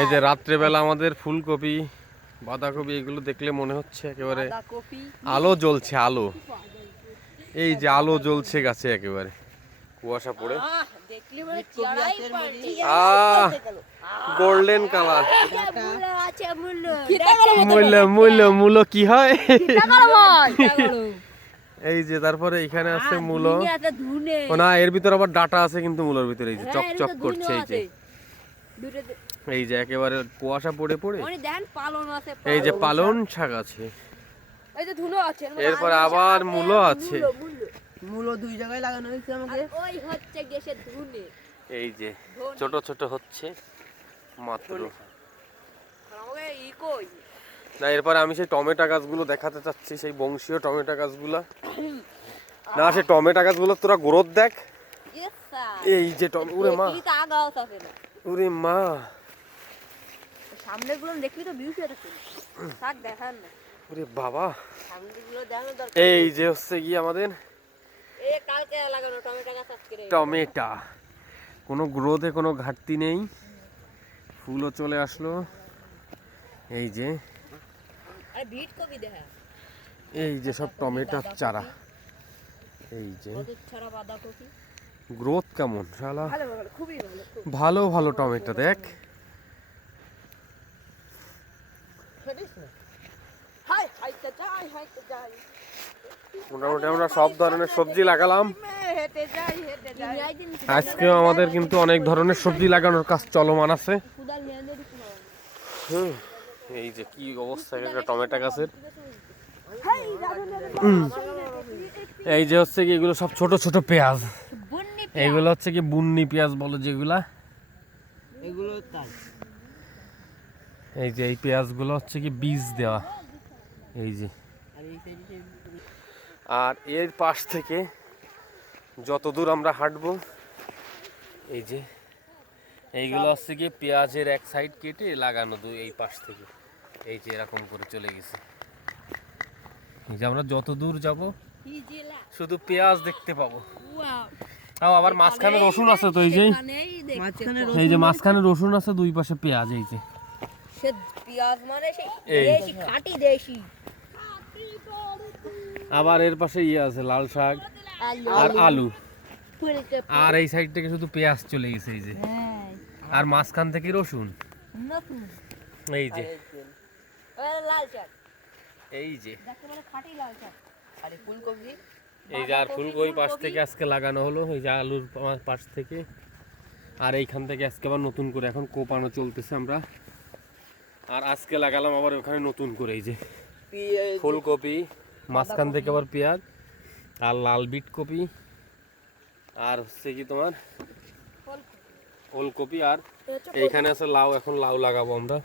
এই যে রাত্রেবেলা আমাদের ফুলকপি বাঁধাকপি এগুলো দেখলে মনে হচ্ছে একেবারে আলো জ্বলছে আলো। এই যে আলো জ্বলছে গাছে একেবারে কুয়াশা পড়ে গোল্ডেন কালার। মূলো কি হয় এই যে তারপরে এখানে আছে মূলো না এর ভিতরে আবার ডাটা আছে কিন্তু মূলোর ভিতরে এই যে চকচক করছে এই যে একেবারে কুয়াশা পড়ে পড়ে এই যে পালন শাক আছে এরপরে আবার মূলো আছে মূলো দুই জায়গায় লাগানো হয়েছে আমাকে ওই হচ্ছে গেছে ধুনে এই যে ছোট ছোট হচ্ছে মাত্র আমাকে ই কই না এরপরে আমি সেই টমেটো গাছগুলো দেখাতে চাচ্ছি সেই বংশীয় টমেটো গাছগুলো না সেই টমেটো গাছগুলো তোরা গ্রোথ দেখ এই যে ওরে মা ওরে মা সামনে গুলো দেখবি তো ভিউ সেটা থাক দেখান না ওরে বাবা সামনে গুলো দেখানো দরকার এই যে হচ্ছে কি আমাদের এই কালকে লাগানো টমেটো গাছ আজকে টমেটো কোনো গ্রোথে কোনো ঘাটতি নেই ফুলও চলে আসলো এই যে আরে বিট কপি দেখা এই যে সব টমেটোর চারা এই যে চারা বাঁধাকপি গ্রোথ কেমন শালা ভালো ভালো খুবই ভালো ভালো ভালো টমেটো দেখ হাই হাইতে যাই হাইতে যাই মোটামুটি আমরা সব ধরনের সবজি লাগালাম হেঁটে যাই আজকেও আমাদের কিন্তু অনেক ধরনের সবজি লাগানোর কাজ চলমান আছে এই যে কি অবস্থা একটা টমেটো গাছের এই যে হচ্ছে কি এগুলো সব ছোট ছোট পেঁয়াজ এইগুলো হচ্ছে কি বুন্নি পেঁয়াজ বলো যেগুলা এগুলো তাই এই যে এই পেঁয়াজগুলো হচ্ছে কি বীজ দেওয়া এই যে আর এর পাশ থেকে যত দূর আমরা হাঁটবো এই যে এইগুলো হচ্ছে কি পেঁয়াজের এক সাইড কেটে লাগানো এই পাশ থেকে এই যে এরকম করে চলে গেছে এই যে আমরা যত দূর যাব শুধু পেঁয়াজ দেখতে পাবো তাও আবার মাঝখানে রসুন আছে তো এই যে মাঝখানে রসুন আছে দুই পাশে পেঁয়াজ এই যে সে পেঁয়াজ মানে সেই দেশি খাঁটি দেশি আবার এর পাশে ইয়ে আছে লাল শাক আর আলু আর এই সাইড থেকে শুধু পেঁয়াজ চলে গেছে এই যে আর মাঝখান থেকে রসুন এই যে লাল শাক এই যে দেখতে মানে খাঁটি লাল শাক আর ফুলকপি এই যে আর ফুলকপি পাশ থেকে আজকে লাগানো হলো এই যে আলুর পাশ থেকে আর এইখান থেকে আজকে আবার নতুন করে এখন কোপানো চলতেছে আমরা আর আজকে লাগালাম আবার ওখানে নতুন করে এই যে ফুলকপি মাঝখান থেকে আবার পেঁয়াজ আর লাল বিট কপি আর হচ্ছে কি তোমার ওলকপি আর এইখানে আছে লাউ এখন লাউ লাগাবো আমরা